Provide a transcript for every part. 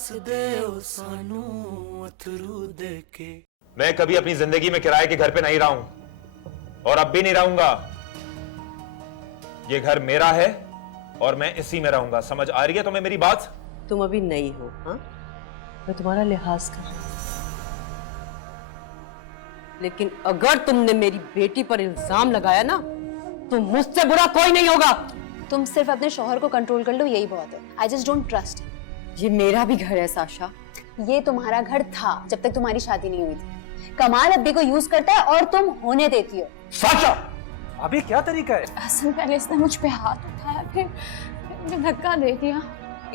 दस दे सानू अथरू दे के। मैं कभी अपनी जिंदगी में किराए के घर पे नहीं रहा हूं और अब भी नहीं रहूंगा। ये घर मेरा है और मैं इसी में रहूंगा। समझ आ रही है तुम्हें मेरी बात? तुम अभी नई हो, हाँ? मैं तुम्हारा लिहाज कर, लेकिन अगर तुमने मेरी बेटी पर इल्जाम लगाया ना तो मुझसे बुरा कोई नहीं होगा। तुम सिर्फ अपने शौहर को कंट्रोल कर लो, यही बहुत है। I just don't trust। ये मेरा भी घर है साशा। ये तुम्हारा घर था जब तक तुम्हारी शादी नहीं हुई थी। कमाल अब्बी को यूज करता है और तुम होने देती हो। साशा, अभी क्या तरीका है? हसन पहले इसने मुझ पे हाथ उठाया, फिर मुझे धक्का दे दिया।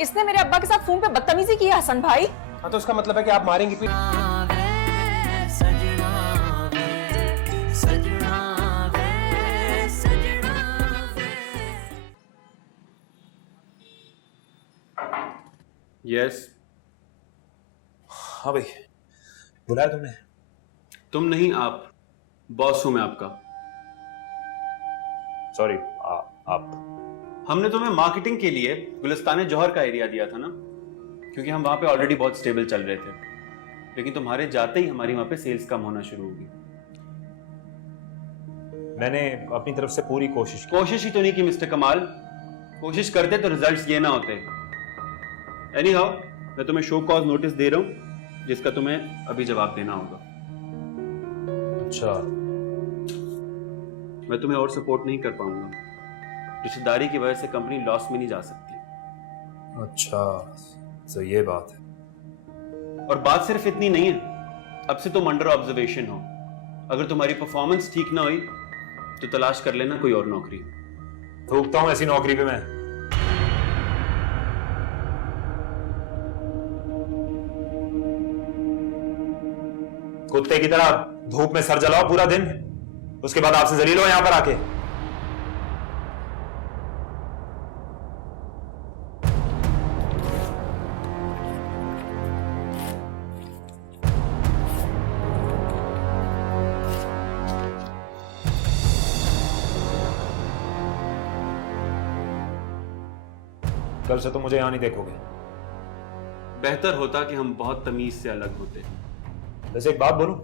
इसने मेरे अब्बा के साथ फोन पे बदतमीजी की है हसन भाई। हाँ तो उसका मतलब है कि आप मारेंगी फिर? यस। हाँ भाई, बुलाया तुमने? तुम नहीं, आप। बॉस हूं मैं आपका। सॉरी, आप। हमने तुम्हें मार्केटिंग के लिए गुलिस्तान जौहर का एरिया दिया था ना, क्योंकि हम वहां पे ऑलरेडी बहुत स्टेबल चल रहे थे। लेकिन तुम्हारे जाते ही हमारी वहां पे सेल्स कम होना शुरू होगी। मैंने अपनी तरफ से पूरी कोशिश की। कोशिश ही तो नहीं की मिस्टर कमाल। कोशिश करते तो रिजल्ट्स ये ना होते। एनीहाउ, मैं तुम्हें शो कॉज नोटिस दे रहा हूं, जिसका तुम्हें अभी जवाब देना होगा। अच्छा। मैं तुम्हें और सपोर्ट नहीं कर पाऊंगा। रिश्तेदारी की वजह से कंपनी लॉस में नहीं जा सकती। अच्छा, तो ये बात है। और बात सिर्फ इतनी नहीं है, अब से तुम अंडर ऑब्जर्वेशन हो। अगर तुम्हारी परफॉर्मेंस ठीक ना हुई तो तलाश कर लेना कोई और नौकरी। थूकता हूं ऐसी नौकरी पे मैं। कुत्ते की तरह धूप में सर जलाओ पूरा दिन, उसके बाद आपसे जलील हो यहां पर आके। कल से तुम मुझे यहां नहीं देखोगे। बेहतर होता कि हम बहुत तमीज से अलग होते। वैसे एक बात बोलूं,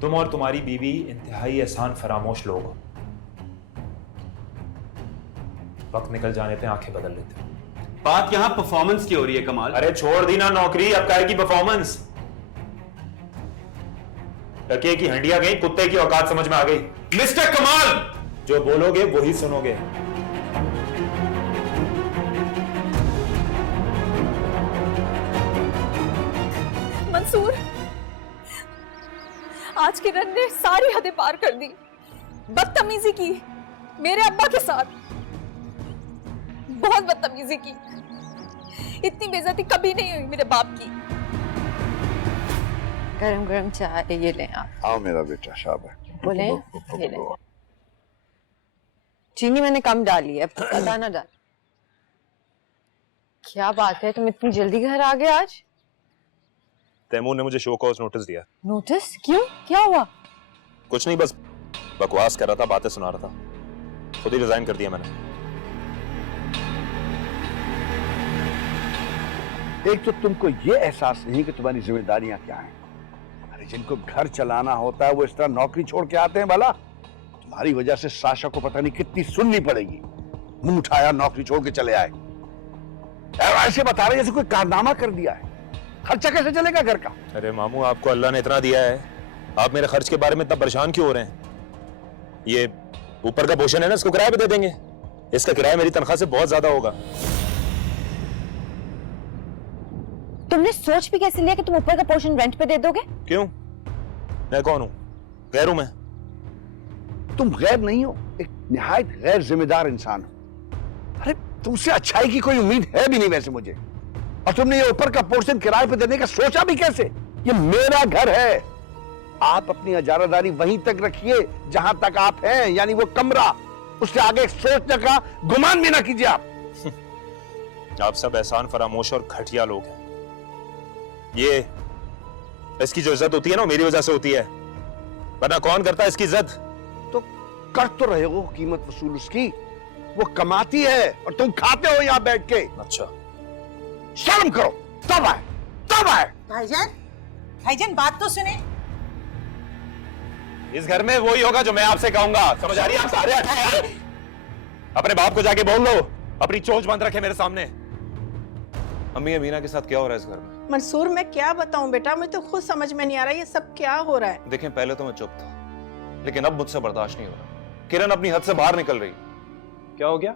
तुम और तुम्हारी बीवी इंतहाई एहसान फरामोश लोग हो। वक्त निकल जाने पे आंखें बदल लेते हो। बात यहां परफॉर्मेंस की हो रही है कमाल। अरे छोड़ दी ना नौकरी, अब काहे की परफॉर्मेंस। टके की हंडिया गई, कुत्ते की औकात समझ में आ गई। मिस्टर कमाल, जो बोलोगे वही सुनोगे। मंसूर, आज किरण ने सारी हदें पार कर दी। बदतमीजी की मेरे अब्बा के साथ, बहुत बदतमीजी की। इतनी बेइज्जती कभी नहीं हुई मेरे बाप की। गरम गरम चाय ये लें आप। आओ मेरा बेटा, शाबाश। बोले ये लें। चीनी मैंने कम डाली है, पता ना डाल। क्या बात है, तुम इतनी जल्दी घर आ गए आज? तैमूर ने मुझे शो कॉज नोटिस दिया। नोटिस? क्यों, क्या हुआ? कुछ नहीं, बस बकवास कर रहा था, बातें सुना रहा था। खुद ही रिजाइन कर दिया मैंने। एक तो तुमको ये एहसास नहीं कि तुम्हारी जिम्मेदारियां क्या हैं। अरे जिनको घर चलाना होता है वो इस तरह नौकरी छोड़ के आते हैं भला? तुम्हारी वजह से साशा को पता नहीं कितनी सुननी पड़ेगी। मुंह उठाया, नौकरी छोड़ के चले आए। ऐसे बता रहे जैसे कोई कारनामा कर दिया है। खर्चा कैसे चलेगा घर का? अरे मामू, आपको अल्लाह ने इतना दिया है, आप मेरे खर्च के बारे में इतना परेशान क्यों हो रहे हैं? ये ऊपर का पोर्शन है ना, इसको किराए पे दे देंगे। इसका किराया मेरी तनख्वाह से बहुत ज्यादा होगा। तुमने सोच भी कैसे लिया कि तुम ऊपर का पोर्शन रेंट पे दे दोगे? क्यों? मैं कौन हूं? गैर हूं मैं? तुम गैर नहीं हो, एक निहायत गैर जिम्मेदार इंसान हो। अरे तुमसे अच्छाई की कोई उम्मीद है भी नहीं वैसे मुझे। और तुमने ये ऊपर का पोर्शन किराए पे देने का सोचा भी कैसे? ये मेरा घर है। आप अपनी इजारादारी वहीं तक रखिए जहां तक आप हैं, यानी वो कमरा। उससे आगे सोचने का गुमान भी ना कीजिए आप। आप सब एहसान फरामोश और घटिया लोग हैं। ये इसकी जो इज्जत होती है ना, मेरी वजह से होती है, वरना कौन करता है इसकी इज्जत? तो कर तो रहे हो कीमत वसूल उसकी। वो कमाती है और तुम खाते हो यहां बैठ के। अच्छा, शर्म करो। तब आए, तब आए। भाईजान, भाईजान बात तो सुने। इस घर में वही होगा जो मैं आपसे कहूंगा, समझ आ रही है? आप सारे अपने बाप को जाके बोल दो, अपनी चोंच बंद रखे मेरे सामने। अम्मी अमीना के साथ क्या हो रहा है इस घर में? मंसूर, मैं क्या बताऊं बेटा, मुझे तो खुद समझ में नहीं आ रहा ये सब क्या हो रहा है। देखें, पहले तो मैं चुप था, लेकिन अब मुझसे बर्दाश्त नहीं हो रहा। किरण अपनी हद से बाहर निकल रही। क्या हो गया?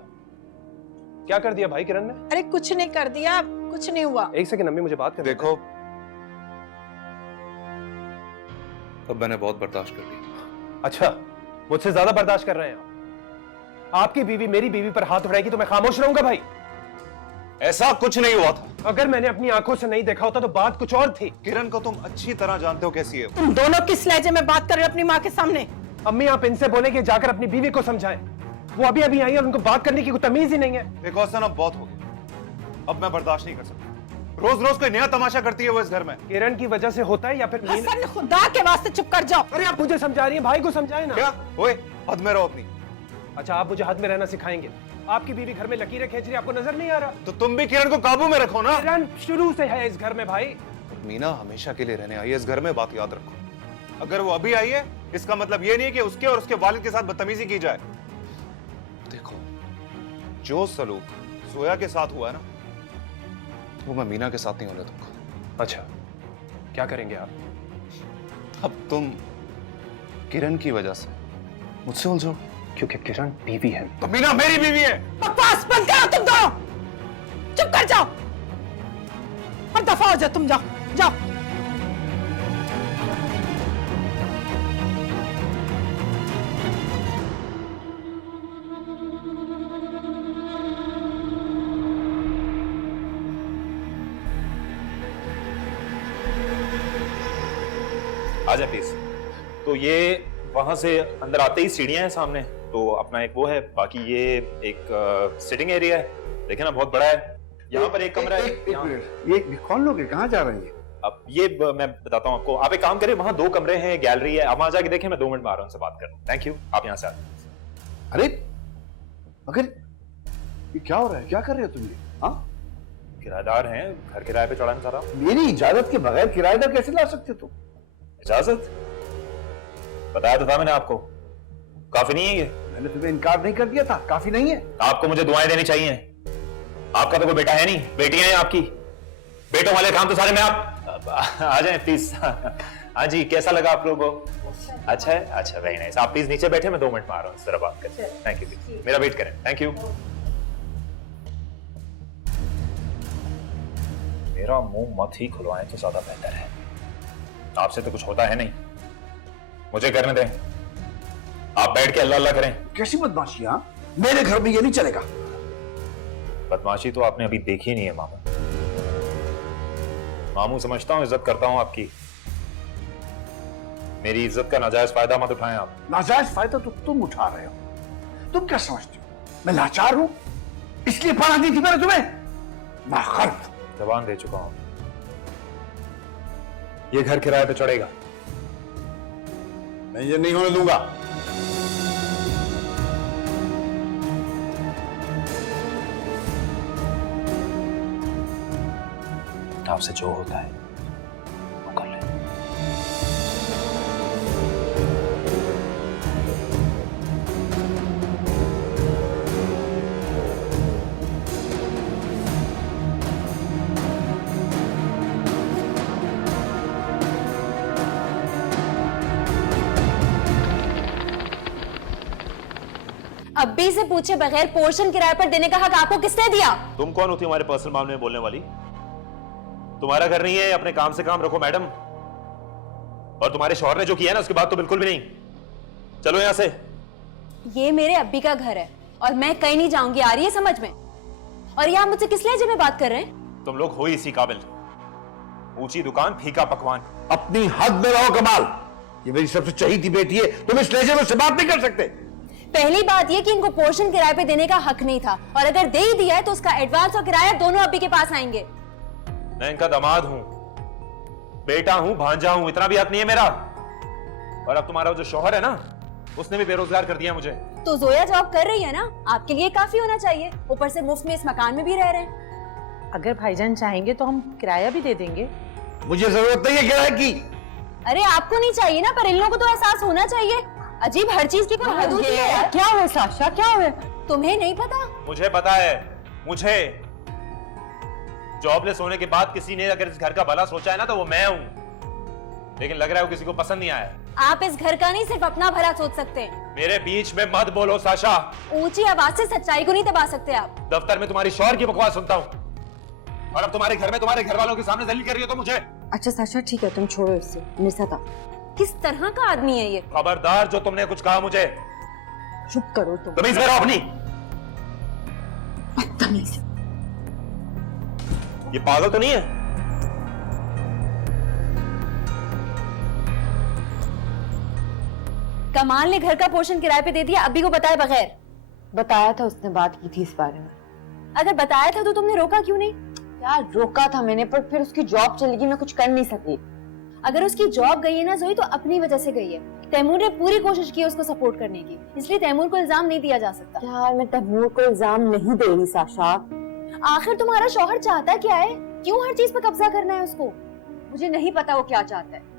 क्या कर दिया भाई किरण ने? अरे कुछ नहीं कर दिया, कुछ नहीं हुआ। एक सेकंड अम्मी, मुझे बात करने दो। देखो, अब मैंने बहुत बर्दाश्त कर ली। अच्छा, मुझसे ज्यादा बर्दाश्त कर रहे हैं आप? आपकी बीवी मेरी बीवी पर हाथ उठाएगी तो मैं खामोश रहूंगा भाई? ऐसा कुछ नहीं हुआ था। अगर मैंने अपनी आंखों से नहीं देखा होता तो बात कुछ और थी। किरण को तुम अच्छी तरह जानते हो कैसी है। तुम दोनों किस लहजे में बात कर रहे हो अपनी माँ के सामने? अम्मी, आप इनसे बोले कि जाकर अपनी बीवी को समझाएं। वो अभी अभी आई है और उनको बात करने की कोई तमीज ही नहीं है। देखो हसन, अब बहुत हो गया, अब मैं बर्दाश्त नहीं कर सकता। रोज रोज कोई नया तमाशा करती है वो इस घर में। किरण की वजह से होता है या फिर हसन, खुदा के वास्ते चुप कर जाओ। अरे आप मुझे समझा रही हैं, भाई को समझाएं ना। क्या ओए, हद में रहो अपनी। अच्छा, आप मुझे हद में रहना सिखाएंगे? आपकी बीवी घर में लकीरें खींच रही है, आपको नजर नहीं आ रहा? तो तुम भी किरण को काबू में रखो ना। किरण शुरू से है इस घर में भाई। मीना हमेशा के लिए रहने आई है इस घर में, बात याद रखो। अगर वो अभी आई है, इसका मतलब ये नहीं है कि उसके और उसके वालिद के साथ बदतमीजी की जाए। देखो, जो सलूक सोया के साथ हुआ है ना, वो मैं मीना के साथ नहीं होने दूंगा। अच्छा, क्या करेंगे आप? अब तुम किरण की वजह से मुझसे उलझो, क्योंकि किरण बीवी है। तो मीना मेरी बीवी है। बकवास बंद करो तुम दोनों, चुप कर जाओ और दफा हो जाओ। तुम जाओ, जाओ। आजा प्लीज। तो ये वहां से अंदर आते ही सीढ़ियां हैं सामने, तो अपना एक वो है, बाकी ये एक सिटिंग एरिया है। देखिए ना, बहुत बड़ा है। यहाँ पर एक कमरा है। ये कौन लोग हैं? कहाँ जा रहे हैं? अब ये मैं बताता हूँ आपको। आप एक काम करें, वहां 2 कमरे हैं, गैलरी है, आप वहां जाके देखें। मैं 2 मिनट में आ रहा हूँ, उनसे बात कर। Thank you. आप यहाँ से आ। अरे मगर ये क्या हो रहा है? क्या कर रहे हो तुम? हाँ, किराएदार हैं, घर किराए पे चढ़ाना सारा। मेरी इजाजत के बगैर किराएदार कैसे ला सकते हो तुम? इजाजत? बताया तो था मैंने आपको, काफी नहीं है ये? मैंने तुम्हें इनकार नहीं कर दिया था, काफी नहीं है? आपको मुझे दुआएं देनी चाहिए। आपका तो कोई बेटा है नहीं, बेटियां हैं आपकी। बेटों वाले काम तो सारे मैं आप आ जाएं प्लीज। हाँ जी, कैसा लगा आप लोगों को? अच्छा है, अच्छा, वेरी नाइस। आप प्लीज नीचे बैठे, मैं 2 मिनट में आ रहा हूँ, इस तरह बात करें। थैंक यू, मेरा वेट करें। Thank you. मेरा मुंह मत ही खुलवाएं तो ज्यादा बेहतर है। आपसे तो कुछ होता है नहीं, मुझे करने दें। आप बैठ के अल्लाह अल्लाह करें। कैसी बदमाशी? हाँ, मेरे घर में ये नहीं चलेगा। बदमाशी तो आपने अभी देखी नहीं है मामू। मामू समझता हूं, इज्जत करता हूं आपकी। मेरी इज्जत का नाजायज फायदा मत उठाएं आप। नाजायज फायदा तो तुम उठा रहे हो। तुम क्या समझते हो मैं लाचार हूं इसलिए पढ़ा दी थी मैंने तुम्हें? नाखर्द। जबान दे चुका हूं। ये घर किराए पे चढ़ेगा। मैं ये नहीं होने दूंगा। आपसे जो होता है वो कर ले। अब्बी से पूछे बगैर पोर्शन किराए पर देने का हक आपको किसने दिया? तुम कौन होती हमारे पर्सनल मामले में बोलने वाली? तुम्हारा घर नहीं है, अपने काम से काम रखो मैडम। और तुम्हारे शौहर ने जो किया है ना, उसके बाद तो बिल्कुल भी नहीं। चलो यहां से। ये मेरे अब्बी का घर है और मैं कहीं नहीं जाऊंगी, आ रही है समझ में? और ये आप मुझसे किस लहजे में बात कर रहे हैं? तुम लोग हो इसी काबिल। ऊंची दुकान, फीका पकवान। अपनी हद में रहो कमाल। ये मेरी सबसे चहीती बेटी है, तुम इस लहजे में से बात नहीं कर सकते। पहली बात ये कि इनको पोर्शन किराए पे देने का हक नहीं था, और अगर दे ही दिया है तो उसका एडवांस और किराया दोनों अब्बी के पास आएंगे। मैं इनका दामाद हूं, बेटा हूं, भांजा हूं, इतना भी हक नहीं है मेरा। और अब तुम्हारा जो शौहर है ना, उसने भी बेरोजगार कर दिया मुझे। तो जोया जॉब कर रही है ना, आपके लिए काफी होना चाहिए। ऊपर से मुफ्त में इस मकान में भी रह रहे हैं। अगर भाईजान चाहेंगे तो हम किराया भी दे देंगे। मुझे जरूरत नहीं है किराए की। अरे आपको नहीं चाहिए ना, पर इन लोगों को तो एहसास होना चाहिए। अजीब, हर चीज की कोई हद होती है यार। क्या हुआ साशा, क्या हुआ? तुम्हें नहीं पता? मुझे पता है। मुझे जॉबलेस होने के बाद किसी ने अगर इस घर का भला सोचा है ना तो वो मैं हूं, लेकिन लग रहा है वो किसी को पसंद नहीं आया। आप इस घर का नहीं सिर्फ अपना भला सोच सकते हैं। मेरे बीच में मत बोलो साशा। ऊंची आवाज से सच्चाई को नहीं दबा सकते आप। दफ्तर में तुम्हारी शौहर की बकवास सुनता हूँ और अब तुम्हारे घर में तुम्हारे घर वालों के सामने जलील कर रही हो तो मुझे। अच्छा साशा ठीक है, तुम छोड़ो इससे। मेरे साथ आओ। किस तरह का आदमी है ये? खबरदार जो तुमने कुछ कहा मुझे। चुप करो तुम। तमीज में रहो अपनी। बदतमीज। ये पागल तो नहीं है? कमाल ने घर का पोर्शन किराए पे दे दिया अभी को बताए बगैर। बताया था, उसने बात की थी इस बारे में। अगर बताया था तो तुमने रोका क्यों नहीं? यार रोका था मैंने, पर फिर उसकी जॉब चली गई, मैं कुछ कर नहीं सकी। अगर उसकी जॉब गई है ना जोई, तो अपनी वजह से गई है। तैमूर ने पूरी कोशिश की उसको सपोर्ट करने की, इसलिए तैमूर को इल्जाम नहीं दिया जा सकता। यार मैं तैमूर को इल्जाम नहीं दे रही साशा। आखिर तुम्हारा शौहर चाहता क्या है? क्यों हर चीज पे कब्जा करना है उसको? मुझे नहीं पता वो क्या चाहता है।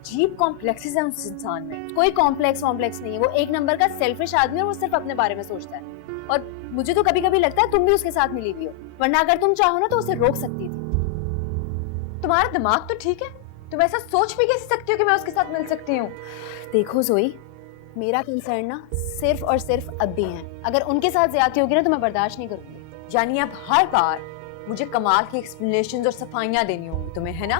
अजीब कॉम्प्लेक्सेस हैं उस इंसान में। कोई कॉम्प्लेक्स नहीं है, वो एक नंबर का सेल्फिश आदमी है और वो सिर्फ अपने बारे में सोचता है। और मुझे तो कभी कभी लगता है तुम भी उसके साथ मिली हुई हो, वरना अगर तुम चाहो ना तो उसे रोक सकती थी। तुम्हारा दिमाग तो ठीक है, तुम ऐसा सोच भी कैसे सकती हो कि मैं उसके साथ मिल सकती हूँ? देखो जोई, मेरा कंसर्न ना सिर्फ और सिर्फ अब्बी है। अगर उनके साथ ज्यादती होगी ना तो मैं बर्दाश्त नहीं करूंगी। यानी अब हर बार मुझे कमाल की एक्सप्लेनेशंस और सफाइयां देनी होंगी तुम्हें, है ना?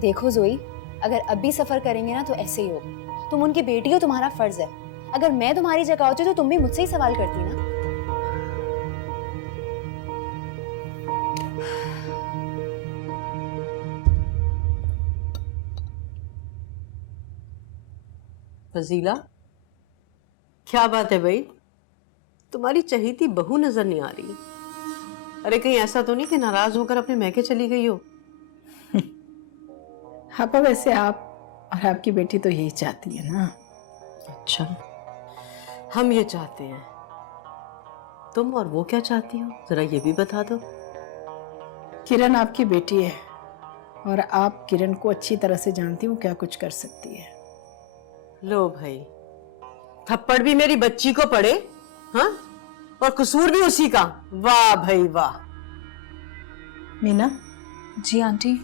देखो जोई, अगर अब्बी सफर करेंगे ना तो ऐसे ही होगा। तुम उनकी बेटी हो, तुम्हारा फर्ज है। अगर मैं तुम्हारी जगह होती तो तुम भी मुझसे ही सवाल करती ना। फजीला, क्या बात है भाई? तुम्हारी चहीती बहू नजर नहीं आ रही। अरे कहीं ऐसा तो नहीं कि नाराज होकर अपने मैके चली गई हो? हाँ पर वैसे आप और आपकी बेटी तो यही चाहती है ना। अच्छा, हम ये चाहते हैं, तुम और वो क्या चाहती हो जरा ये भी बता दो। किरण आपकी बेटी है और आप किरण को अच्छी तरह से जानती हूँ क्या कुछ कर सकती है। लो भाई, थप्पड़ भी मेरी बच्ची को पड़े, हाँ? और कसूर भी उसी का। वाह भाई वाह। मीना। जी आंटी।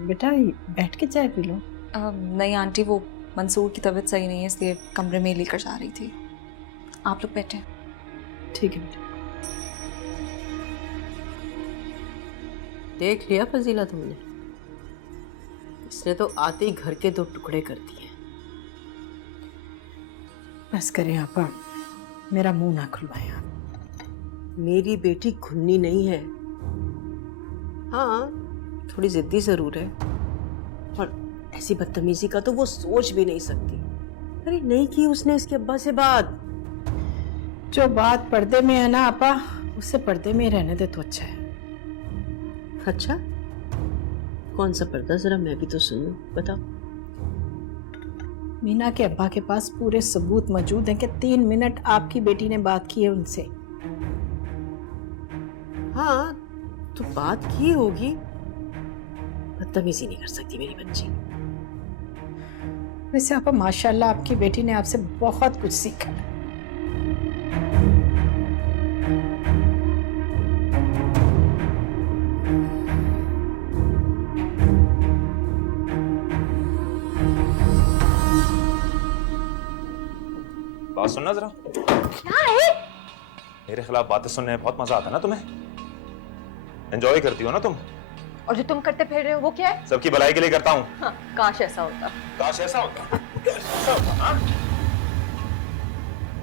बेटा बैठ के चाय पी लो। नहीं आंटी, वो मंसूर की तबीयत सही नहीं है, इसलिए कमरे में लेकर जा रही थी। आप लोग बैठे। ठीक है बेटा। देख लिया फजीला तुमने, इसने तो आते ही घर के दो टुकड़े कर दिए। बस करें आपा, मेरा मुंह ना खुलवाएं आप। मेरी बेटी खुन्नी नहीं है, हाँ थोड़ी जिद्दी जरूर है, और ऐसी बदतमीजी का तो वो सोच भी नहीं सकती। अरे नहीं की उसने इसके अब्बा से बात। जो बात पर्दे में है ना आपा, उसे पर्दे में ही रहने दे तो अच्छा है। अच्छा, कौन सा पर्दा, जरा मैं भी तो सुनूं, बताओ। मीना के अब्बा के पास पूरे सबूत मौजूद हैं कि 3 मिनट आपकी बेटी ने बात की है उनसे। हाँ तो बात की होगी, बदतमीजी नहीं कर सकती मेरी बच्ची। वैसे आपा माशाल्लाह आपकी बेटी ने आपसे बहुत कुछ सीखा। बात सुनना जरा। क्या है? मेरे खिलाफ बातें सुनने में बहुत मजा आता है ना तुम्हें? एंजॉय करती हो ना तुम? और जो तुम करते फिर रहे हो वो क्या है? सबकी भलाई के लिए करता हूँ। हाँ, काश ऐसा होता। काश ऐसा होता। ऐसा होता हाँ?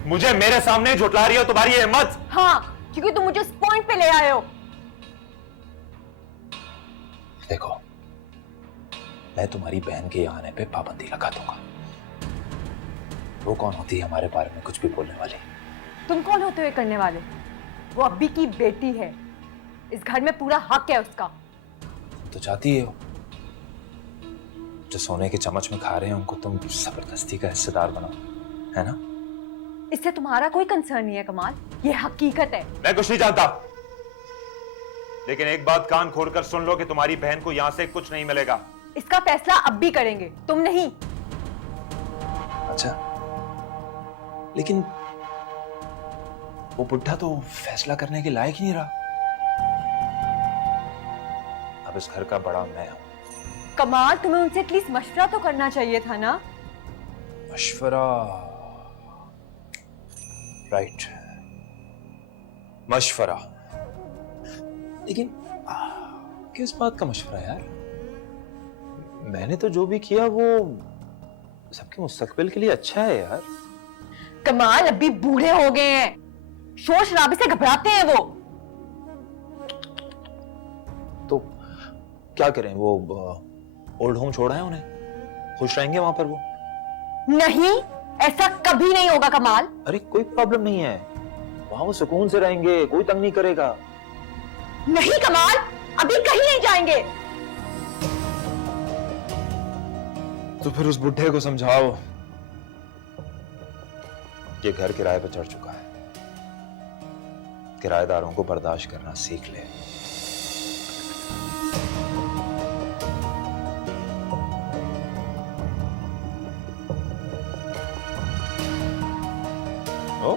मुझे मेरे सामने झुठला रही हो तुम्हारी ये हिम्मत? हाँ, क्योंकि तुम मुझे इस पॉइंट पे ले आए हो। देखो, मैं तुम्हारी बहन के यहाँ आने पे पाबंदी लगा दूंगा। वो कौन होती है हमारे बारे में कुछ भी बोलने वाली? तुम कौन होते हुए करने वाले? वो अब्बी की बेटी है, इस घर में पूरा हक है उसका। तो चाहती हो जो सोने के चम्मच में खा रहे हैं उनको तुम जबरदस्ती का हिस्सेदार बनाओ, है ना? इससे तुम्हारा कोई कंसर्न नहीं है कमाल, ये हकीकत है। मैं कुछ नहीं जानता। लेकिन एक बात कान खोलकर सुन लो कि तुम्हारी बहन को यहां से कुछ नहीं मिलेगा। इसका फैसला अब भी करेंगे, तुम नहीं। अच्छा, लेकिन वो बुढ़ा तो फैसला करने के लायक ही नहीं रहा। अब इस घर का बड़ा मैं हूं। कमाल, तुम्हें उनसे एटलीस्ट मशवरा तो करना चाहिए था ना। मशवरा, राइट, मशवरा। लेकिन किस बात का मशवरा यार? मैंने तो जो भी किया वो सबके मुस्तकबिल के लिए अच्छा है यार। कमाल अभी बूढ़े हो गए हैं, शोर शराबे से घबराते हैं वो। तो क्या करें, वो ओल्ड होम छोड़ा है उन्हें, खुश रहेंगे वहां पर वो। नहीं, ऐसा कभी नहीं होगा कमाल। अरे कोई प्रॉब्लम नहीं है, वहां वो सुकून से रहेंगे, कोई तंग नहीं करेगा। नहीं कमाल, अभी कहीं नहीं जाएंगे। तो फिर उस बुढ़े को समझाओ कि घर किराए पर चढ़ चुका है, किराएदारों को बर्दाश्त करना सीख ले। ओ,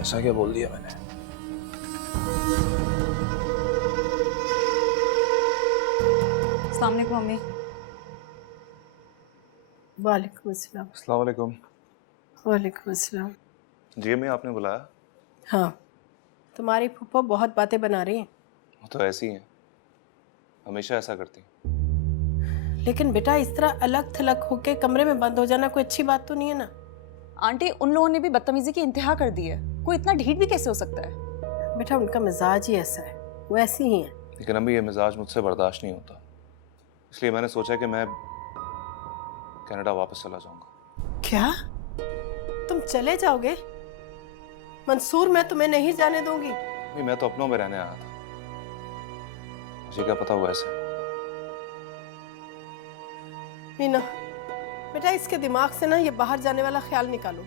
ऐसा क्या बोल दिया मैंने? अस्सलाम वालेकुम मम्मी। वालेकुम अस्सलाम। अस्सलाम वालेकुम। वालेकुम अस्सलाम। जी अम्मी, आपने बुलाया? हाँ, तुम्हारी फूफा बहुत बातें बना रही हैं। वो तो ऐसी हैं, हमेशा ऐसा करती हैं। लेकिन बेटा इस तरह अलग थलग होके कमरे में बंद हो जाना कोई अच्छी बात तो नहीं है ना। आंटी, उन लोगों ने भी बदतमीजी की इंतहा कर दी है, कोई इतना ढीठ भी कैसे हो सकता है? बेटा उनका मिजाज ही ऐसा है, वो ऐसी ही है। लेकिन अम्मी ये मिजाज मुझसे बर्दाश्त नहीं होता, इसलिए मैंने सोचा कि मैं कनाडा वापस चला जाऊंगा। क्या तुम चले जाओगे? मंसूर, मैं तुम्हें नहीं जाने दूंगी। नहीं, मैं तो अपनों में रहने आया था, मुझे क्या पता हुआ ऐसे। मीना बेटा इसके दिमाग से ना ये बाहर जाने वाला ख्याल निकालो।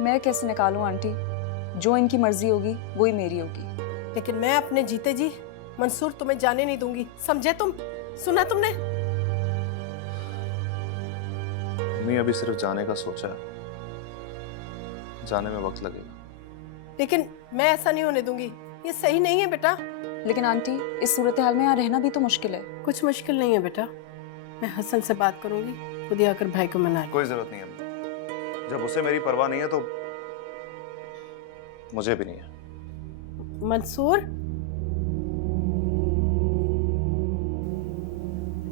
मैं कैसे निकालूं आंटी? जो इनकी मर्जी होगी वही मेरी होगी। लेकिन मैं अपने जीते जी मंसूर तुम्हें जाने नहीं दूंगी, समझे तुम? सुना तुमने? अम्मी अभी सिर्फ जाने का सोचा है, जाने में वक्त लगेगा। लेकिन मैं ऐसा नहीं होने दूंगी, ये सही नहीं है बेटा। लेकिन आंटी, इस सूरत हाल में यहाँ रहना भी तो मुश्किल है। कुछ मुश्किल नहीं है बेटा, मैं हसन से बात करूंगी, खुद ही आकर भाई को मना लो। कोई जरूरत नहीं है अम्मी, जब उसे मेरी परवाह नहीं है तो मुझे भी नहीं है। मंसूर,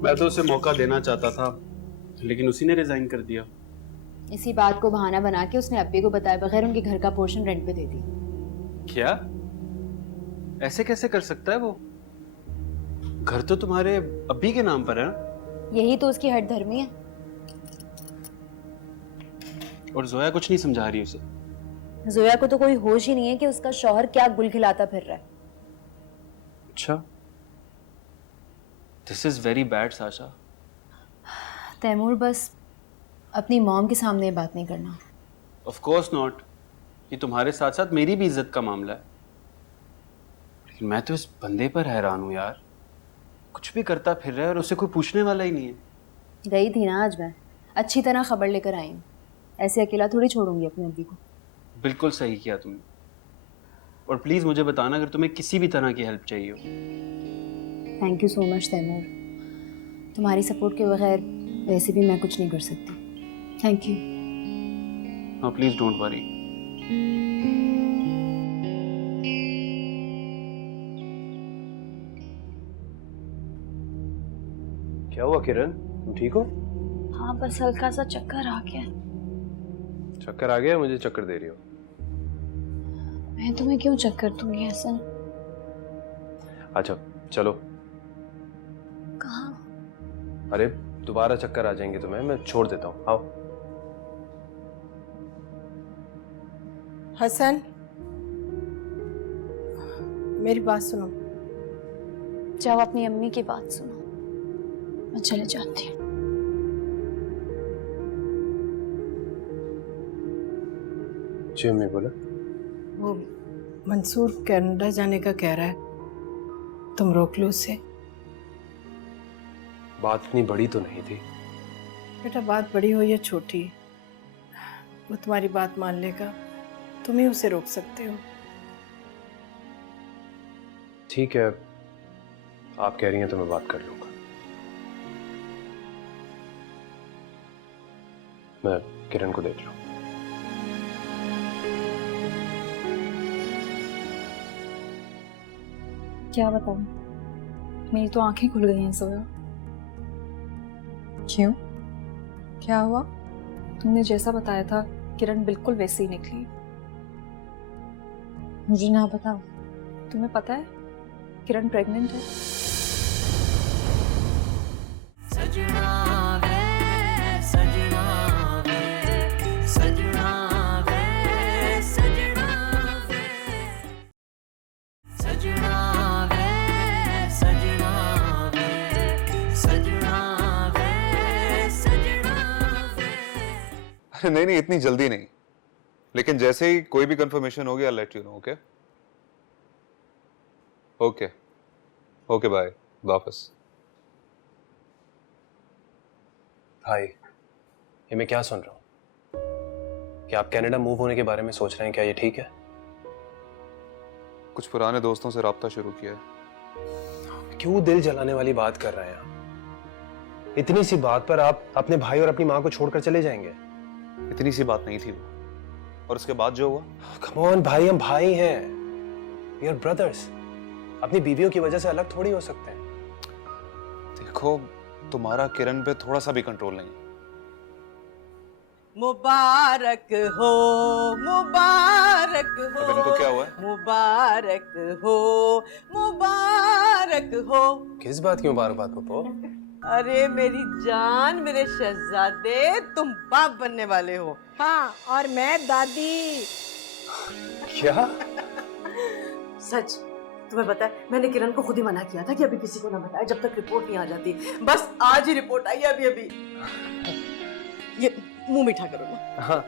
मैं तो उसे मौका देना चाहता था, लेकिन उसी ने रिजाइन कर दिया। इसी बात को बहाना बना के उसने अब्बी को बताए बगैर उनके घर का पोर्शन रेंट पे दे दी। क्या? ऐसे कैसे कर सकता है वो? घर तो तुम्हारे अब्बी के नाम पर है ना? यही तो उसकी हट धर्मी है। और जोया कुछ नहीं समझा रही उसे। जोया को तो कोई होश ही नहीं है कि उसका शौहर क्या गुल खिलाता फिर रहा है। अच्छा, this is very bad Sasha. Taimur, बस अपनी मॉम के सामने ये बात नहीं करना। ऑफ कोर्स नॉट, ये तुम्हारे साथ साथ मेरी भी इज्जत का मामला है। लेकिन मैं तो इस बंदे पर हैरान हूँ यार, कुछ भी करता फिर रहा है और उसे कोई पूछने वाला ही नहीं है। गई थी ना आज मैं, अच्छी तरह खबर लेकर आई हूँ। ऐसे अकेला थोड़ी छोड़ूंगी अपने अब्बी को। बिल्कुल सही किया तुमने। और प्लीज मुझे बताना अगर तुम्हें किसी भी तरह की हेल्प चाहिए हो। Thank you so much Taimur, तुम्हारी सपोर्ट के बगैर वैसे भी मैं कुछ नहीं कर सकती। Thank you. हाँ प्लीज डोंट वरी। क्या हुआ किरण, तुम ठीक हो? हाँ, बस हल्का सा चक्कर आ गया। चक्कर आ गया? मुझे चक्कर दे रही हो? मैं तुम्हें क्यों चक्कर दूंगी हसन? अच्छा चलो। कहाँ? अरे दोबारा चक्कर आ जाएंगे तुम्हें, मैं छोड़ देता हूँ, आओ। हसन, मेरी बात सुनो। जाओ अपनी अम्मी की बात सुनो, मैं चले जाती हूँ। जी अम्मी बोला। वो मंसूर कनाडा जाने का कह रहा है, तुम रोक लो उसे। बात इतनी बड़ी तो नहीं थी। बेटा बात बड़ी हो या छोटी, वो तुम्हारी बात मान लेगा, तुम ही उसे रोक सकते हो। ठीक है, आप कह रही हैं तो मैं बात कर लूंगा। मैं किरण को देख लूं। क्या बताऊं, मेरी तो आंखें खुल गई हैं सोया। क्यों, क्या हुआ? तुमने जैसा बताया था किरण बिल्कुल वैसी ही निकली। मुझे ना बताओ। तुम्हें पता है किरण प्रेग्नेंट है। सजना वे सजना वे सजना वे सजना वे सजना वे सजना वे सजना वे सजना वे। अरे नहीं नहीं, इतनी जल्दी नहीं, लेकिन जैसे ही कोई भी कंफर्मेशन होगी I let you know. Okay okay okay, bye, वापस। भाई, ये मैं क्या सुन रहा हूँ कि आप कनाडा मूव होने के बारे में सोच रहे हैं? क्या ये ठीक है? कुछ पुराने दोस्तों से राब्ता शुरू किया है। क्यों दिल जलाने वाली बात कर रहे हैं आप? इतनी सी बात पर आप अपने भाई और अपनी माँ को छोड़कर चले जाएंगे? इतनी सी बात नहीं थी वो, और उसके बाद जो हुआ। कम ऑन भाई, हम भाई हैं, वी आर ब्रदर्स। अपनी बीवियों की वजह से अलग थोड़ी हो सकते हैं। देखो, तुम्हारा किरण पे थोड़ा सा भी कंट्रोल नहीं। मुबारक हो, मुबारक हो। अब इनको क्या हुआ है? मुबारक हो, मुबारक हो। किस बात की मुबारकबाद पप्पो? अरे मेरी जान, मेरे शहजादे, तुम बाप बनने वाले हो। हाँ, और मैं दादी। क्या? सच, तुम्हें पता है मैंने किरण को खुद ही मना किया था कि अभी किसी को ना बताए जब तक रिपोर्ट नहीं आ जाती। बस आज ही रिपोर्ट आई है, अभी अभी। ये मुंह मीठा करो ना। हाँ।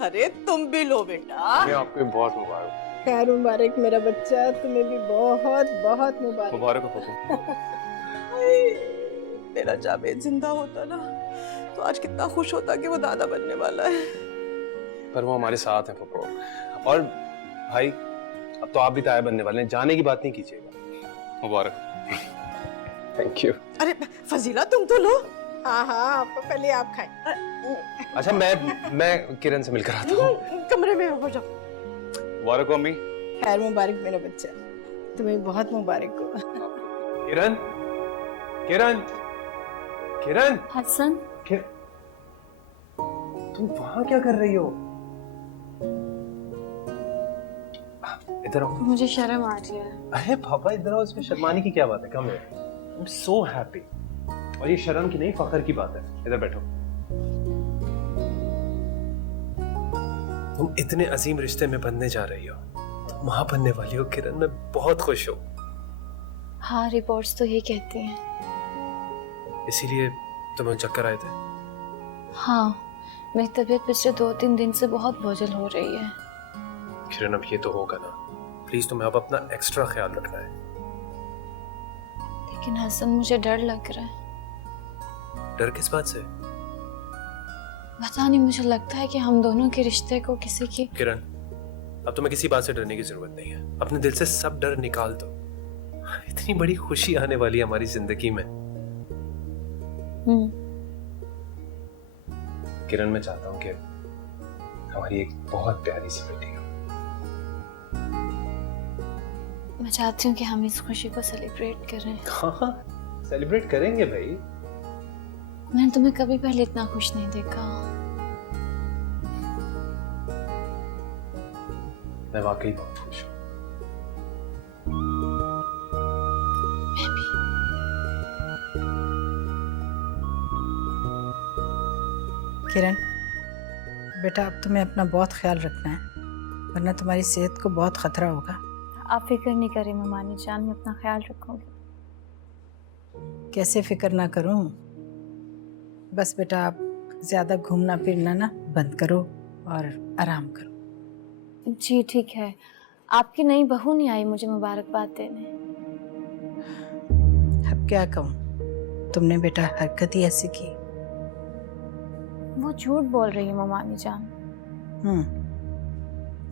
अरे तुम भी लो बेटा। मैं आपको बहुत मुबारक। खैर मुबारक मेरा बच्चा, तुम्हें भी बहुत बहुत मुबारक। मुबारक हो पप्पू। मेरा जावेद जिंदा होता ना तो आज कितना खुश होता कि वो दादा बनने वाला है। पर वो हमारे साथ है पप्पो। और भाई, अब तो आप भी ताया बनने वाले हैं, जाने की बात नहीं कीजिएगा। मुबारक। Thank you. अरे फजीला, तुम तो लो। हाँ हाँ, आपको पहले आप खाएं। अच्छा, मैं किरण से मिलकर आता हूँ। कमरे में हो जाओ। मुबारक हो अम्मी। खैर मुबारक मेरा बच्चा, तुम्हें बहुत मुबारक हो। किरण, किरण, किरण, हसन, तुम वहां क्या कर रही हो? इधर आओ। मुझे शर्म आ रही है। अरे पापा, इधर आओ, इसमें शर्माने की क्या बात है? कम है। I am so happy. और ये शर्म की नहीं, फखर की बात है। इधर बैठो। तुम इतने अजीम रिश्ते में बनने जा रही हो, तुम मां बनने वाली हो किरण। मैं बहुत खुश हूँ। हाँ, रिपोर्ट्स तो ये कहती हैं। इसीलिए तुम्हें चक्कर आए थे? हाँ, मेरी तबीयत पिछले 2-3 दिन से बहुत बोझल हो रही है। किरण, अब ये तो होगा ना, प्लीज तुम्हें अब अपना एक्स्ट्रा ख्याल रखना है। लेकिन हसन, मुझे डर लग रहा है। डर किस बात से? पता नहीं, मुझे लगता है कि हम दोनों के रिश्ते को किसी की। किरण, अब तुम्हें किसी बात से डरने की जरूरत नहीं है। अपने दिल से सब डर निकाल दो। इतनी बड़ी खुशी आने वाली है हमारी जिंदगी में। किरण, मैं चाहता हूं कि हमारी एक बहुत प्यारी सी बेटी हो। मैं चाहती हूँ कि हम इस खुशी को सेलिब्रेट करें। हाँ, सेलिब्रेट करेंगे भाई। मैंने तुम्हें कभी पहले इतना खुश नहीं देखा। मैं वाकई बहुत खुश हूँ। मैं भी। किरण बेटा, अब तुम्हें अपना बहुत ख्याल रखना है, वरना तुम्हारी सेहत को बहुत खतरा होगा। आप फिक्र नहीं करें ममानी जान, मैं अपना ख्याल रखूंगी। कैसे फिक्र ना करूं? बस बेटा, आप ज्यादा घूमना फिरना ना बंद करो और आराम करो। जी ठीक है, आपकी नई बहू नहीं आई मुझे मुबारकबाद देने। अब क्या कहूँ, तुमने बेटा हरकत ही ऐसी की। वो झूठ बोल रही है ममानी जान।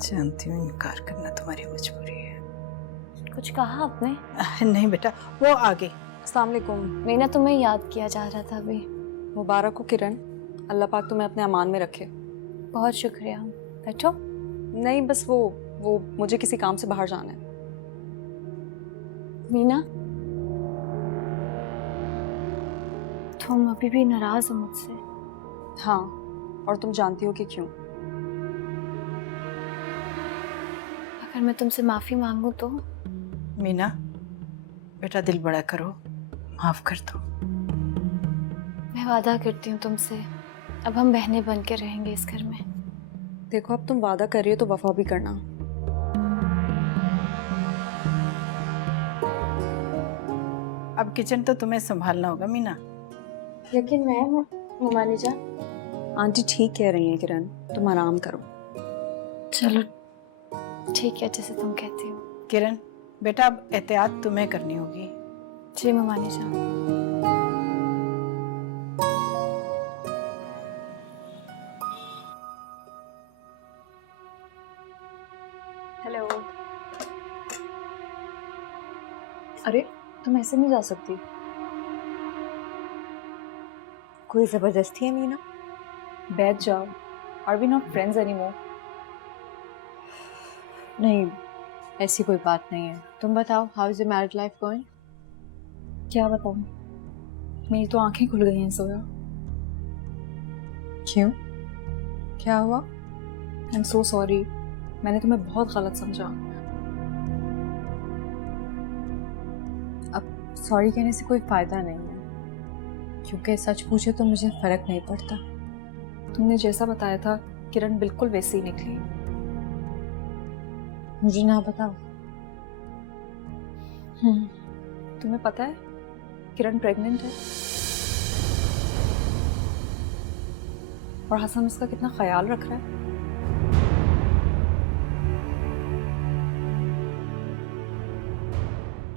जानती हूँ, इनकार करना तुम्हारी मजबूरी है। कुछ कहा आपने? नहीं बेटा, वो आगे। अस्सलाम वालेकुम। मीना, तुम्हें याद किया जा रहा था अभी। मुबारक हो किरण, अल्लाह पाक तुम्हें अपने अमान में रखे। बहुत शुक्रिया, बैठो। नहीं, बस वो मुझे किसी काम से बाहर जाना है। मीना, तुम अभी भी नाराज हो मुझसे? हाँ, और तुम जानती हो कि क्यों। अगर मैं तुमसे माफी मांगू तो? मीना बेटा, दिल बड़ा करो, माफ कर दो। मैं वादा करती हूँ तुमसे, अब हम बहनें बन के रहेंगे इस घर में। देखो, अब तुम वादा कर रही हो तो वफा भी करना। अब किचन तो तुम्हें संभालना होगा मीना। लेकिन मैं ममानी जान। आंटी ठीक कह रही हैं किरण, तुम आराम करो। चलो ठीक है, जैसे तुम कहती हो। किरण बेटा, अब एहतियात तुम्हें करनी होगी। जी ममानी जान। हेलो। अरे, तुम ऐसे नहीं जा सकती। कोई जबरदस्ती है मीना? बैठ जाओ। Are we not friends anymore? नहीं, ऐसी कोई बात नहीं है। तुम बताओ, how is your married life going? क्या बताऊं, मेरी तो आंखें खुल गई हैं सोया। क्यों, क्या हुआ? आई एम सो सॉरी, मैंने तुम्हें बहुत गलत समझा। अब सॉरी कहने से कोई फायदा नहीं है, क्योंकि सच पूछे तो मुझे फर्क नहीं पड़ता। तुमने जैसा बताया था किरण बिल्कुल वैसी ही निकली। मुझे ना बताओ। तुम्हें पता है किरण प्रेग्नेंट है, और हसन उसका कितना ख्याल रख रहा है।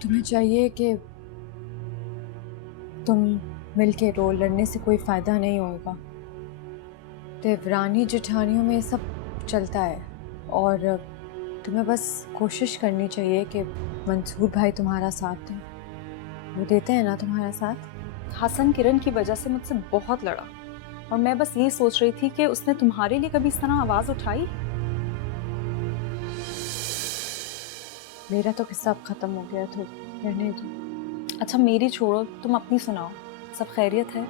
तुम्हें चाहिए कि तुम मिलके रो, लड़ने से कोई फायदा नहीं होगा। देवरानी जेठानियों में सब चलता है, और तुम्हें बस कोशिश करनी चाहिए कि मंसूर भाई तुम्हारा साथ दें। वो देते हैं ना तुम्हारा साथ। हसन किरण की वजह से मुझसे बहुत लड़ा, और मैं बस ये सोच रही थी कि उसने तुम्हारे लिए कभी इस तरह आवाज उठाई। मेरा तो किस्सा अब खत्म हो गया, तो रहने दो। अच्छा मेरी छोड़ो, तुम अपनी सुनाओ, सब खैरियत है?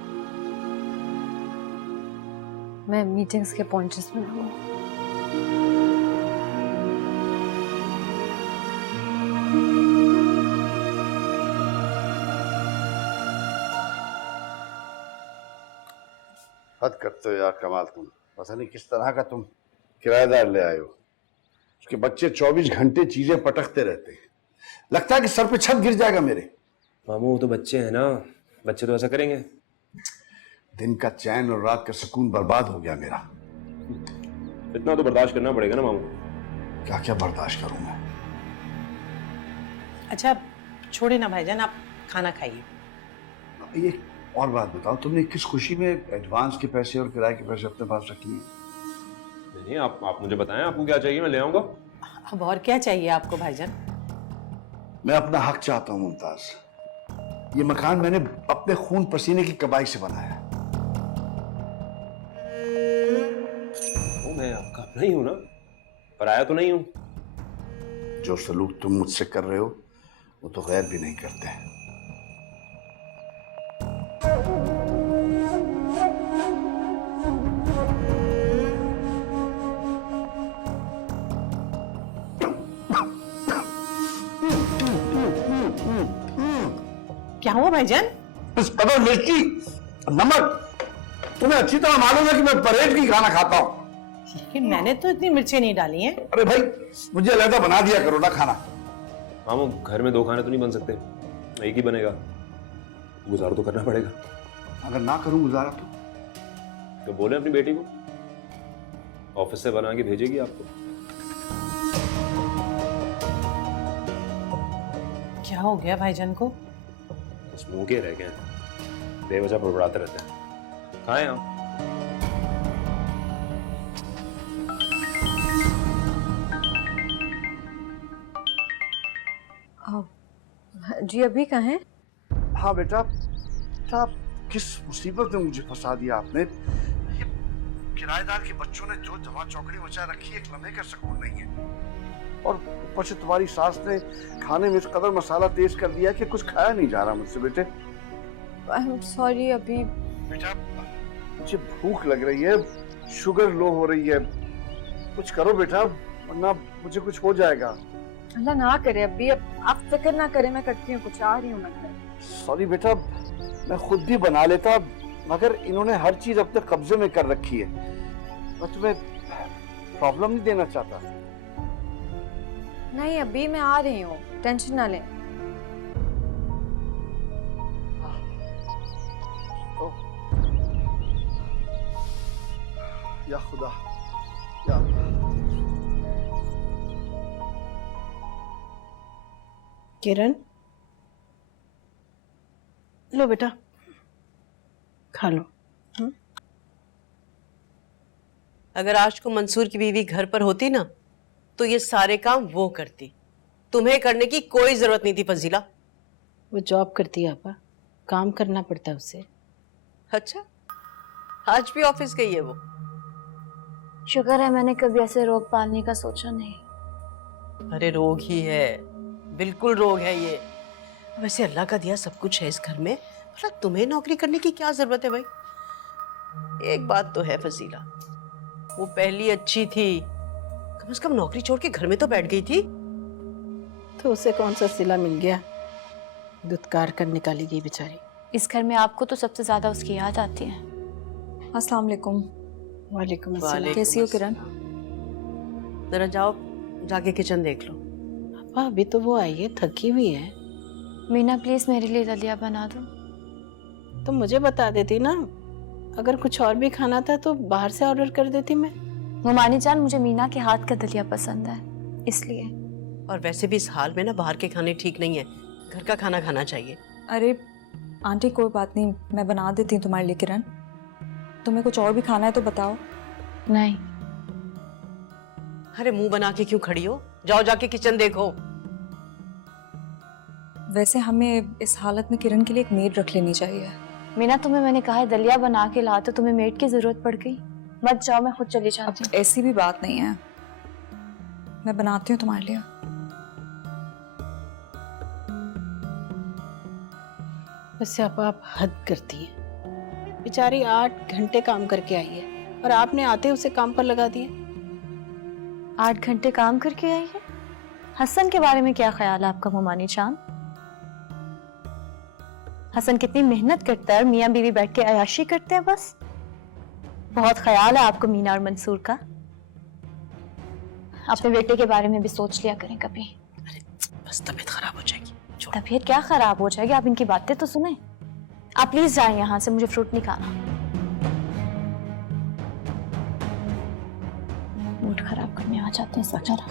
मैं मीटिंग्स के पॉइंट्स में हूँ। हद करते हो यार कमाल, तुम पता नहीं किस तरह का तुम किराएदार ले आए हो। उसके बच्चे 24 घंटे चीजें पटकते रहते हैं, लगता है कि सर पे छत गिर जाएगा मेरे। मामू वो तो बच्चे हैं ना, बच्चे तो ऐसा करेंगे। दिन का चैन और रात का सुकून बर्बाद हो गया मेरा। इतना तो बर्दाश्त करना पड़ेगा ना मामू। क्या क्या बर्दाश्त करूं मैं। अच्छा छोड़े ना भाईजान, आप खाना खाइए। ये और बात बताओ, तुमने किस खुशी में एडवांस के पैसे और किराए के पैसे अपने पास रखी हैं? नहीं, आप मुझे बताएं आपको क्या चाहिए, मैं ले आऊंगा। अब और क्या चाहिए आपको भाईजान? मैं अपना हक चाहता हूँ मुमताज। ये मकान मैंने अपने खून पसीने की कमाई से बनाया है। मैं आपका अपना ही हूं ना, पराया तो नहीं हूं। जो सलूक तुम मुझसे कर रहे हो वो तो गैर भी नहीं करते हैं। क्या हुआ भाईजान? इस कदर मिर्ची नमक, तुम्हें अच्छी तरह मालूम है कि मैं परहेज की खाना खाता हूँ। लेकिन मैंने तो इतनी मिर्चें नहीं डाली हैं। अरे भाई मुझे अलग बना दिया करो ना खाना। मामू घर में 2 खाने तो नहीं बन सकते, एक ही बनेगा, गुजारा तो करना पड़ेगा। अगर ना करूं गुजारा तो बोले अपनी बेटी को, ऑफिस से बना के भेजेगी आपको। क्या हो गया भाईजान को? बस मुंह के रह गए, बेवजह बड़बड़ाते रहते हैं। कहाँ हैं आप? जी अभी कहाँ हैं? हाँ बेटा, बेटा आप किस मुसीबत में मुझे फंसा दिया आपने। ये किराएदार के बच्चों ने जो जमा चौकड़ी मचा रखी है, एक लम्हे का सुकून नहीं है। और ऊपर से तुम्हारी सास ने खाने में इस कदर मसाला तेज कर दिया कि कुछ खाया नहीं जा रहा मुझसे बेटे। आई एम सॉरी अभी। बेटा मुझे भूख लग रही है, शुगर लो हो रही है, कुछ करो बेटा वरना मुझे कुछ हो जाएगा। अल्लाह ना करे अभी, अब आप फिक्र ना करें, मैं करती हूँ कुछ, आ रही हूँ मैं। सॉरी बेटा, मैं खुद भी बना लेता मगर इन्होंने हर चीज अपने कब्जे में कर रखी है। मैं तुम्हें प्रॉब्लम नहीं देना चाहता। नहीं अभी मैं आ रही हूँ, टेंशन ना लें। या खुदा, या अल्लाह। किरण, लो बेटा खा लो। अगर आज को मंसूर की बीवी घर पर होती ना तो ये सारे काम वो करती, तुम्हें करने की कोई जरूरत नहीं थी फजीला। वो जॉब करती है आपा, काम करना पड़ता है उसे। अच्छा, आज भी ऑफिस गई है वो? शुक्र है मैंने कभी ऐसे रोग पालने का सोचा नहीं। अरे रोग ही है, बिल्कुल रोग है ये। वैसे अल्लाह का दिया सब कुछ है इस घर में, भला तुम्हें नौकरी करने की क्या जरूरत है भाई? एक बात तो है फजीला, वो पहली अच्छी थी, कम से कम नौकरी छोड़ के घर में तो बैठ गई थी। तो उसे कौन सा सिला मिल गया, दुत्कार कर निकाली गई बेचारी। इस घर में आपको तो सबसे ज्यादा उसकी याद आती है। अस्सलाम वालेकुम। वालेकुम अस्सलाम। कैसी हो किरण? जरा जाओ जाके किचन देख लो। आपा अभी तो वो आई है, थकी हुई है। मीना प्लीज मेरे लिए दलिया बना दो। तो मुझे बता देती ना, अगर कुछ और भी खाना था तो बाहर से ऑर्डर कर देती मैं। मुमानी जान, मुझे मीना के हाथ का दलिया पसंद है इसलिए। और वैसे भी इस हाल में ना बाहर के खाने ठीक नहीं है, घर का खाना खाना चाहिए। अरे आंटी कोई बात नहीं, मैं बना देती हूँ तुम्हारे लिए। किरण तुम्हें कुछ और भी खाना है तो बताओ। नहीं। अरे मुंह बना के क्यों खड़ी हो, जाओ जाके किचन देखो। वैसे हमें इस हालत में किरण के लिए एक मेड रख लेनी चाहिए। मीना तुम्हें मैंने कहा है दलिया बना के ला, तो तुम्हें मेड की जरूरत पड़ गई। मत जाओ, मैं खुद चली जाती हूँ। ऐसी भी बात नहीं है, मैं बनाती हूँ तुम्हारे लिए। वैसे आप हद करती है, बेचारी 8 घंटे काम करके आई है और आपने आते उसे काम पर लगा दिया। 8 घंटे काम करके आई है? हसन के बारे में क्या ख्याल है आपका मुमानी चांद? हसन कितनी मेहनत करता है और मियाँ बीवी बैठ के अयाशी करते हैं बस। बहुत ख्याल है आपको मीना और मंसूर का। अपने बेटे के बारे में भी सोच लिया करें कभी। अरे बस तबीयत खराब हो जाएगी। तबीयत क्या खराब हो जाएगी, आप इनकी बातें तो सुने। आप प्लीज जाएं यहाँ से, मुझे फ्रूट नहीं खाना। मूड खराब करने आ जाते हैं बेचारा।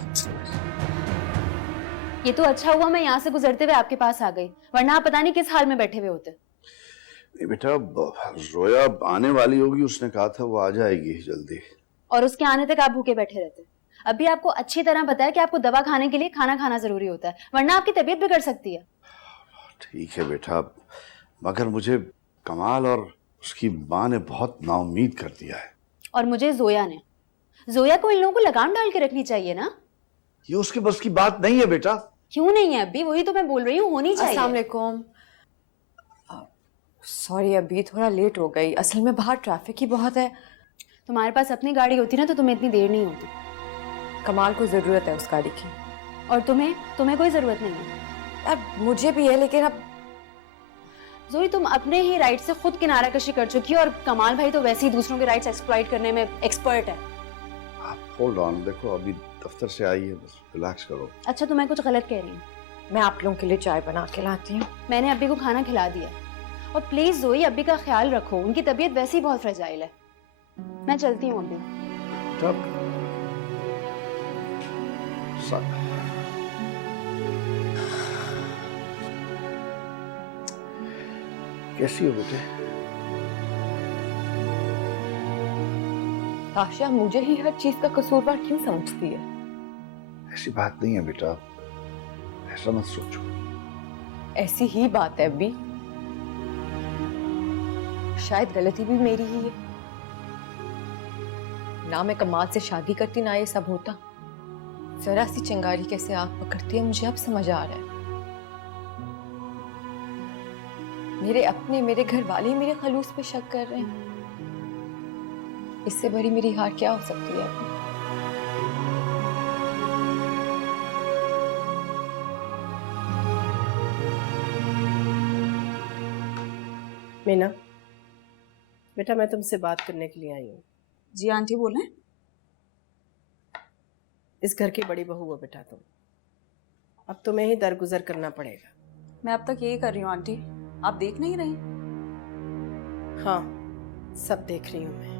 ये तो अच्छा हुआ मैं यहाँ से गुजरते हुए आपके पास आ गई, वरना आप पता नहीं किस हाल में बैठे हुए होते। नहीं बेटा, रोया आने वाली होगी, उसने कहा था वो आ जाएगी जल्दी। और उसके आने तक आप भूखे बैठे रहते। अभी आपको अच्छी तरह पता है कि आपको दवा खाने के लिए खाना खाना जरूरी होता है, वरना आपकी तबीयत बिगड़ सकती है। ठीक है बेटा, मगर मुझे कमाल और उसकी माँ ने बहुत नाउम्मीद कर दिया है। और मुझे जोया ने। जोया को इन लोगों को लगाम डाल के रखनी चाहिए ना। ये उसके बस की बात नहीं है बेटा। क्यों नहीं है अभी? वही तो मैं बोल रही हूँ, होनी चाहिए। अस्सलाम वालेकुम। सॉरी अभी थोड़ा लेट हो गई, असल में बाहर ट्रैफिक ही बहुत है। तुम्हारे पास अपनी गाड़ी होती ना तो तुम्हें इतनी देर नहीं होती। कमाल को जरूरत है उस गाड़ी की। और तुम्हें कोई जरूरत नहीं है। अब मुझे भी है, लेकिन अब जोई तुम अपने ही राइट से खुद किनारा कशी कर चुकी हो, और कमाल भाई तो वैसे ही दूसरों के राइट्स एक्सप्लॉइट करने में एक्सपर्ट है। आप होल्ड ऑन, देखो अभी दफ्तर से आई है, बस रिलैक्स करो। अच्छा तो मैं कुछ गलत कह रही हूँ? मैं आप लोगों के लिए चाय बना के लाती हूँ। मैंने अब्बी को खाना खिला दिया। और प्लीज जोई अब्बी का ख्याल रखो, उनकी तबीयत वैसे ही बहुत फ्रेजाइल है। मैं चलती हूँ अब्बी। कैसी हो बेटे? आशा मुझे ही हर चीज का कसूरवार क्यों समझती है? ऐसी बात नहीं है बेटा, ऐसा मत सोचो। ऐसी ही बात है अभी। शायद गलती भी मेरी ही है। ना मैं कमाल से शादी करती ना ये सब होता। जरा सी चिंगारी कैसे आग पकड़ती है मुझे अब समझ आ रहा है। मेरे अपने, मेरे घर वाले मेरे खलूस पे शक कर रहे हैं। इससे बड़ी मेरी हार क्या हो सकती है? मीना, बेटा मैं तुमसे बात करने के लिए आई हूँ। जी आंटी बोलें। इस घर की बड़ी बहू हो बेटा तुम, अब तुम्हें ही दरगुजर करना पड़ेगा। मैं अब तक यही कर रही हूँ आंटी, आप देख नहीं रही? हाँ, सब देख रही हूँ मैं।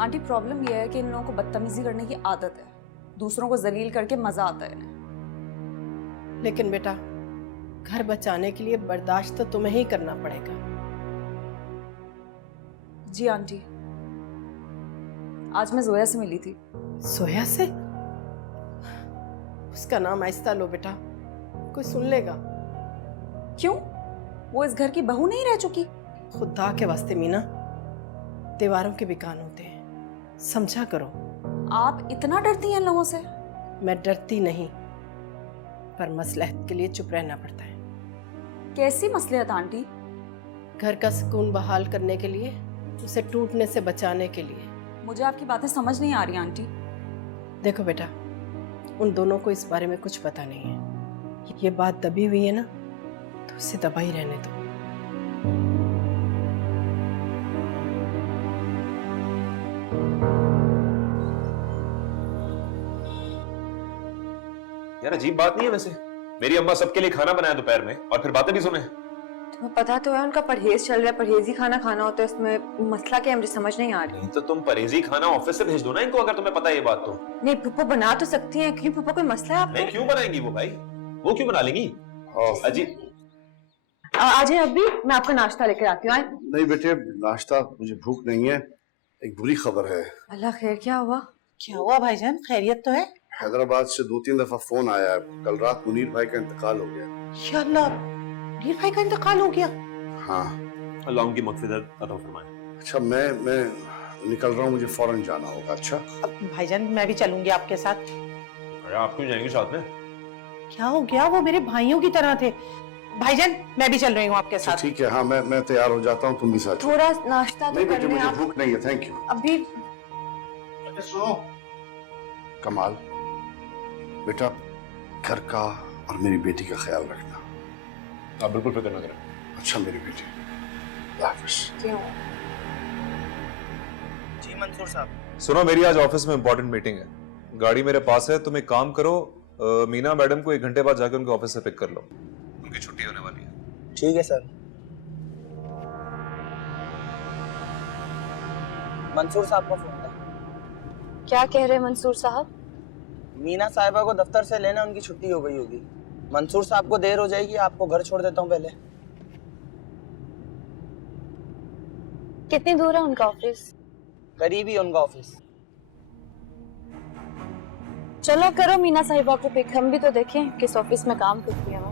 आंटी प्रॉब्लम यह है कि इन लोगों को बदतमीजी करने की आदत है, दूसरों को जलील करके मजा आता है इन्हें। लेकिन बेटा घर बचाने के लिए बर्दाश्त तो तुम्हें ही करना पड़ेगा। जी आंटी, आज मैं जोया से मिली थी। सोया से? उसका नाम आहिस्ता लो बेटा, कोई सुन लेगा। क्यों? वो इस घर की बहू नहीं रह चुकी? खुदा के वास्ते मीना, दीवारों के भी कान होते हैं, समझा करो। आप इतना डरती हैं इन लोगों से? मैं डरती नहीं, पर मसलहत के लिए चुप रहना पड़ता है। कैसी मसलहत आंटी? घर का सुकून बहाल करने के लिए, उसे टूटने से बचाने के लिए। मुझे आपकी बातें समझ नहीं आ रही आंटी। देखो बेटा, उन दोनों को इस बारे में कुछ पता नहीं है। ये बात दबी हुई है ना, तो उसे दबा ही रहने दो। यार अजीब बात नहीं है वैसे, मेरी अम्मा सबके लिए खाना बनाया दोपहर में और फिर बातें भी सुने। तुम्हें पता तो है उनका परहेज चल रहा है, परहेजी खाना खाना होता है, इसमें मसला क्या है मुझे समझ नहीं आ रही। नहीं तो तुम परहेजी खाना ऑफिस से भेज दो ना इनको, अगर तुम्हें पता है ये बात तो। नहीं पुप्पो बना तो सकती हैं, क्यों पुप्पो कोई मसला है आपको? नहीं क्यों बनाएंगी वो भाई, वो क्यों बना लेंगी? अजीब। आ जाए अभी, मैं आपका नाश्ता लेकर आती हूँ। नहीं बेटे, नाश्ता, मुझे भूख नहीं है। एक बुरी खबर है। अल्लाह खैर, क्या हुआ? क्या हुआ भाईजान, खैरियत तो है? हैदराबाद से 2-3 दफा फोन आया है, कल रात मुनीर भाई का इंतकाल हो गया। या अल्लाह, मुनीर भाई का इंतकाल हो गया? हाँ। अल्लाह उनकी मग़फ़िरत अता फरमाए। अच्छा मैं निकल रहा हूँ, मुझे फौरन जाना होगा। अच्छा अब भाईजान मैं भी चलूंगी आपके साथ। अरे आप क्यों जाएंगे साथ में? क्या हो गया, वो मेरे भाइयों की तरह थे। भाईजान मैं भी चल रही हूँ आपके साथ। ठीक है, हाँ मैं तैयार हो जाता हूँ, तुम भी साथ। थोड़ा नाश्ता तो नहीं कर बेटे, लें मुझे आप। भूख नहीं है, थैंक यू। अभी सुनो कमाल, बेटा घर का और मेरी बेटी का ख्याल रखना। आप बिल्कुल फिक्र न करें। अच्छा मेरी बेटी, जी मंसूर साहब। सुनो, मेरी आज ऑफिस में इंपॉर्टेंट मीटिंग है, गाड़ी मेरे पास है। तुम एक काम करो, मीना मैडम को 1 घंटे बाद जाके उनके ऑफिस से पिक कर लो, उनकी छुट्टी होने वाली है। ठीक है सर। मंसूर साहब का फोन था। क्या कह रहे हैं मंसूर साहब? मीना साहिबा को दफ्तर से लेना, उनकी छुट्टी हो गई होगी। मंसूर साहब को देर हो जाएगी, आपको घर छोड़ देता हूँ पहले। कितनी दूर है उनका ऑफिस? करीब ही उनका ऑफिस। चलो करो मीना साहिबा को पिक, हम भी तो देखें किस ऑफिस में काम करती है वो।